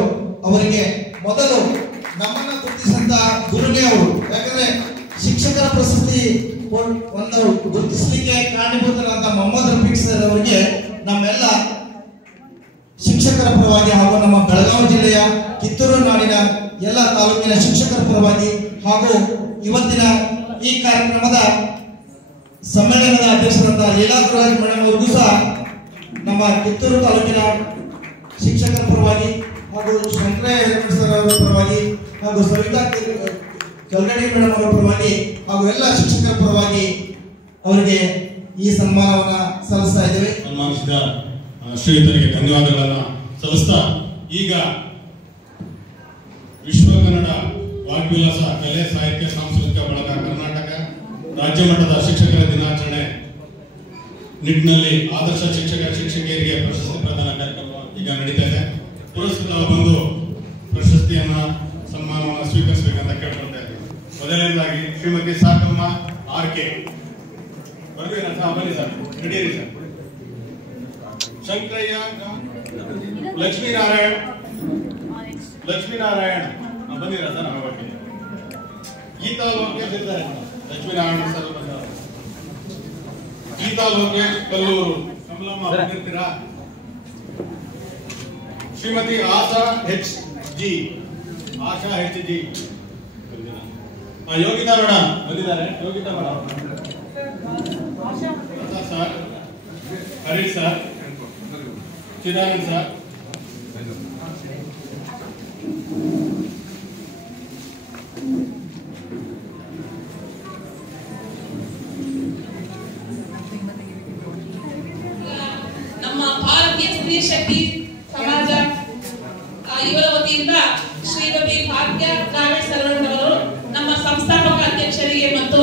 ಅವರಿಗೆ ಮೊದಲು ನಮ್ಮನ್ನ ಗುರುತಿಸಿದಂತ ಗುರುನೇ ಅವರು. ಯಾಕಂದ್ರೆ ಶಿಕ್ಷಕರ ಪ್ರಶಸ್ತಿ ಒಂದು ಗುರುತಿಸಲಿಕ್ಕೆ ಕಾರಣೀಭೂತರಾದ ಮೊಹಮ್ಮದ್ ರಫೀಕ್ ಸರ್ ಅವರಿಗೆ ನಮ್ಮೆಲ್ಲ ಶಿಕ್ಷಕರ ಪರವಾಗಿ ಹಾಗೂ ನಮ್ಮ ಬೆಳಗಾವಿ ಜಿಲ್ಲೆಯ ಕಿತ್ತೂರು ನಾಡಿನ ಎಲ್ಲ ತಾಲೂಕಿನ ಶಿಕ್ಷಕರ ಪರವಾಗಿ ಹಾಗೂ ಇವತ್ತಿನ ಈ ಕಾರ್ಯಕ್ರಮದ ಸಮ್ಮೇಳನದ ಅಧ್ಯಕ್ಷರಾದ ಲೀಲಾದುರಾಜ್ ಮೇಡಮ್ ಅವರಿಗೂ ಸಹ ನಮ್ಮ ಕಿತ್ತೂರು ತಾಲೂಕಿನ ಶಿಕ್ಷಕರ ಪರವಾಗಿ ಹಾಗೂ ಶಂಕರಯ್ಯ ಹಿರೇಮಠ ಸರ್ ಅವರ ಪರವಾಗಿ ಹಾಗೂ ಸವಿತಾ ಕಲ್ಗಡಿ ಮೇಡಮ್ ಅವರ ಪರವಾಗಿ ಹಾಗೂ ಎಲ್ಲ ಶಿಕ್ಷಕರ ಪರವಾಗಿ ಅವರಿಗೆ ಈ ಸನ್ಮಾನವನ್ನ ಸಲ್ಲಿಸ್ತಾ ಇದ್ದೇವೆ. ಸನ್ಮಾನಿಸಿದ ಶ್ರೀಯುತರಿಗೆ ಧನ್ಯವಾದಗಳನ್ನು ಸಲ್ಲಿಸ್ತಾ ಈಗ ವಿಶ್ವ ಕನ್ನಡ ವಾಗ್ವಿಲಾಸ ಕಲೆ ಸಾಹಿತ್ಯ ಸಾಂಸ್ಕೃತಿಕ ಬಳಗ ಕರ್ನಾಟಕ ರಾಜ್ಯ ಮಟ್ಟದ ಶಿಕ್ಷಕರ ದಿನಾಚರಣೆ ನಿಟ್ಟಿನಲ್ಲಿ ಆದರ್ಶ ಶಿಕ್ಷಕಿಯರಿಗೆ ಪ್ರಶಸ್ತಿ ಪ್ರದಾನ ಕಾರ್ಯಕ್ರಮ ಈಗ ನಡೀತಾ ಇದೆ. ಪುರಸ್ಕೃತರು ಬಂದು ಪ್ರಶಸ್ತಿಯನ್ನ ಸನ್ಮಾನವನ್ನು ಸ್ವೀಕರಿಸಬೇಕಂತ ಕೇಳ್ಕೊಳ್ತಾ ಇದ್ದೀವಿ. ಮೊದಲನೇದಾಗಿ ಶ್ರೀಮತಿ ಸಾಕಮ್ಮ ಆರ್ಕೆ ಬರ್ತೀರಾ ಸರ್? ಬನ್ನಿ ಸರ್, ನಡೀರಿ ಸರ್. ಶಂಕರಯ್ಯ ಲಕ್ಷ್ಮೀನಾರಾಯಣ್ ಬಂದಿರಾ ಸರ್? ನಮ್ಮ ಬಗ್ಗೆ ಗೀತಾ ಲೋಕೇಶ್ ಇದ್ದಾರೆ. ಲಕ್ಷ್ಮೀನಾರಾಯಣ ಸರ್ ಬಂದಿದ್ದಾರೆ. ಗೀತಾ ಲೋಕೇಶ್ ಕಲ್ಲೂರು ಕಮಲಮ್ಮ ಬಂದಿರ್ತೀರಾ? ಶ್ರೀಮತಿ ಆಶಾ ಎಚ್ ಜಿ ಯೋಗಿತಾ ಮೇಡಮ್ ಬಂದಿದ್ದಾರೆ. Yogita madam sir, Harish sir, Chidanand sir, ನಮ್ಮ ಭಾರತೀಯ ಸ್ತ್ರೀ ಶಕ್ತಿ ಸಮಾಜ ಇವರ ವತಿಯಿಂದ ಶ್ರೀಮತಿ ಭಾಗ್ಯ ದ್ರಾವಿಡ್ ಸರವಣ್ ಅವರು ನಮ್ಮ ಸಂಸ್ಥಾಪಕ ಅಧ್ಯಕ್ಷರಿಗೆ ಮತ್ತು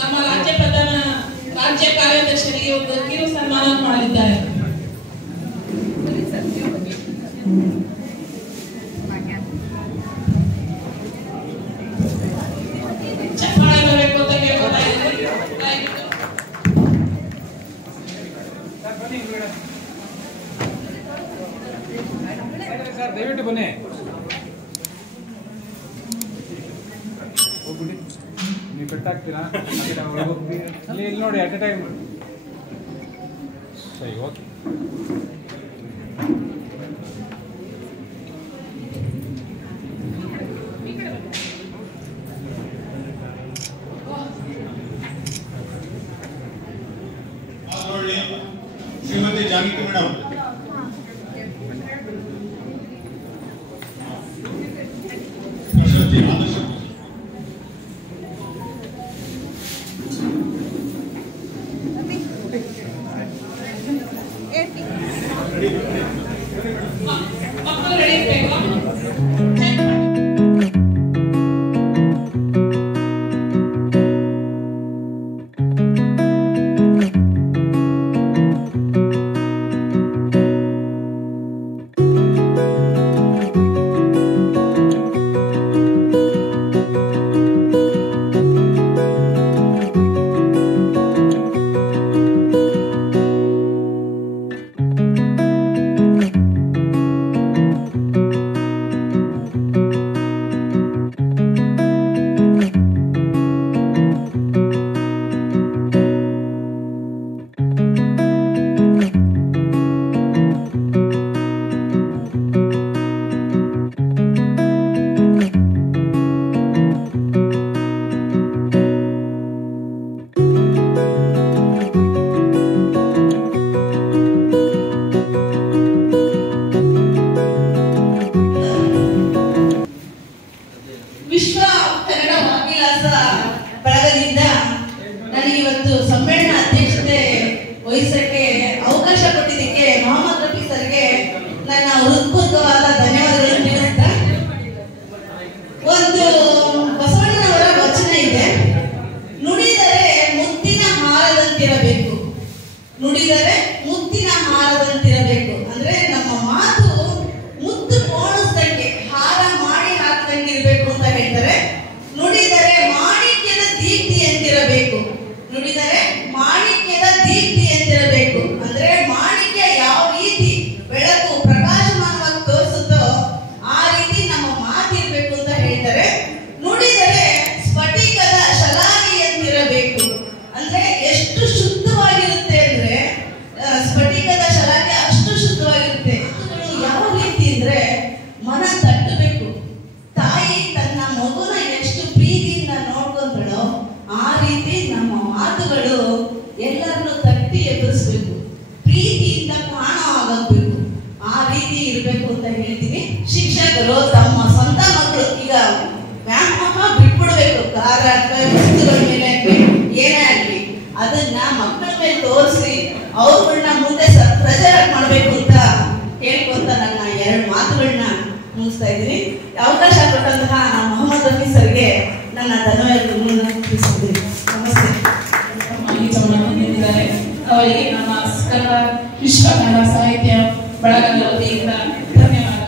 ನಮ್ಮ ರಾಜ್ಯ ಕಾರ್ಯಾಧ್ಯಕ್ಷರಿಗೆ ಒಂದು ಕಿರು ಸನ್ಮಾನ ಮಾಡಲಿದ್ದಾರೆ. ಚಪ್ಪಾಳೆ ಬರಬೇಕು ಅಂತ ಕೇಳ್ಕೊತಾ ಇದ್ದೀನಿ. ದಯವಿಟ್ಟು ಬನ್ನಿ. ಹೋಗ್ಬಿಡಿ, ನೀವು ಬೆಟ್ಟಾಗ್ತೀರಾ? ಇಲ್ಲಿ ನೋಡಿ, ಅಟ್ ಎ ಟೈಮ್. ಸರಿ, ಓಕೆ. ಶ್ರೀಮತಿ ಜಾನಕಿ ಮೇಡಮ್, ಪ್ರಶಸ್ತಿ ಆದರ್ಶ ಮಕ್ಕಳು ಹೇಳ್ತಾರೆ, ನುಡಿದರೆ ಸ್ಫಟಿಕದ ಶಲಾಕೆಯಂತಿರಬೇಕು. ಅಂದ್ರೆ ಎಷ್ಟು ಶುದ್ಧವಾಗಿರುತ್ತೆ ಅಂದ್ರೆ ಸ್ಫಟಿಕದ ಶಲಾಕೆ ಅಷ್ಟು ಶುದ್ಧವಾಗಿರುತ್ತೆ. ಯಾವ ರೀತಿ ಅಂದ್ರೆ ಮನ ತಟ್ಟಬೇಕು. ತಾಯಿ ತನ್ನ ಮಗುನ ಎಷ್ಟು ಪ್ರೀತಿಯಿಂದ ನೋಡ್ಕೊಂತಾಳೋ ಆ ರೀತಿ ನಮ್ಮ ಮಾತುಗಳು ಎಲ್ಲರನ್ನು ತಟ್ಟಿ ಎದುರಿಸ್ಬೇಕು, ಪ್ರೀತಿಯಿಂದ ಕಾಣೋ ಆಗಬೇಕು, ಆ ರೀತಿ ಇರಬೇಕು ಅಂತ ಹೇಳ್ತೀನಿ. ಶಿಕ್ಷಕರು ತಮ್ಮ ಸ್ವಂತ ಮಕ್ಕಳು ಈಗ ವ್ಯಾಮೋಹ ಬಿಟ್ಬಿಡ್ಬೇಕು, ಕಾರ ವಸ್ತುಗಳ ಮೇಲೆ ಏನೇ ಆಗಲಿ ಅದನ್ನ ಮಕ್ಕಳ ಮೇಲೆ ತೋರಿಸಿ ಅವ್ರಗಳನ್ನ ಮುಂದೆ ಪ್ರಚಾರ ಮಾಡಬೇಕು ಅಂತ ಹೇಳ್ಕೊಂತ ನನ್ನ 2 ಮಾತುಗಳನ್ನ ಮುಗಿಸ್ತಾ ಇದ್ದೀನಿ. ಅವಕಾಶ ಕೊಟ್ಟಂತಹ ಮೊಹಮ್ಮದ್ ರಫಿ ಸರ್ಗೆ ನನ್ನ ಧನ್ಯವಾದಗಳನ್ನು ತಿಳಿಸಿದ್ದೀನಿ. ನಮಸ್ತೆ. ಮಾಹಿತಿದ್ದಾರೆ ಅವರಿಗೆ ನಮ್ಮ ಕನ್ನಡ ವಿಶ್ವ ಕನ್ನಡ ಸಾಹಿತ್ಯ ಬಳಗದ ವತಿಯಿಂದ ಧನ್ಯವಾದಗಳು.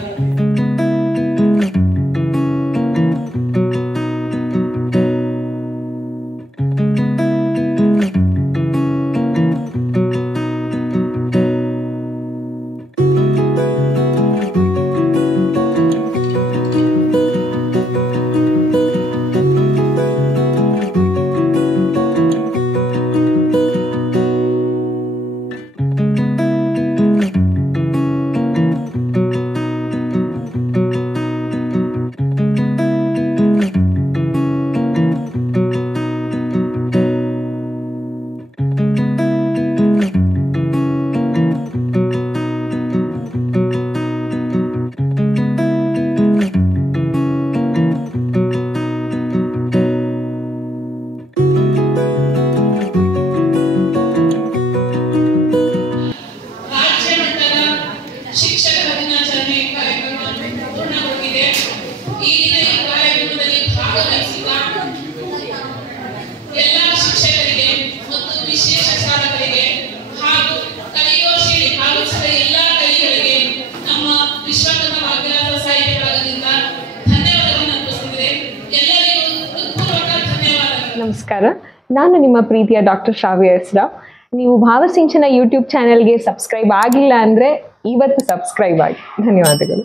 ನಮಸ್ಕಾರ, ನಾನು ನಿಮ್ಮ ಪ್ರೀತಿಯ ಡಾಕ್ಟರ್ ಶ್ರಾವ್ಯ ಎಸ್ ರಾವ್. ನೀವು ಭಾವಸಿಂಚನ ಯೂಟ್ಯೂಬ್ ಚಾನೆಲ್ಗೆ ಸಬ್ಸ್ಕ್ರೈಬ್ ಆಗಿಲ್ಲ ಅಂದರೆ ಇವತ್ತು ಸಬ್ಸ್ಕ್ರೈಬ್ ಆಗಿ. ಧನ್ಯವಾದಗಳು.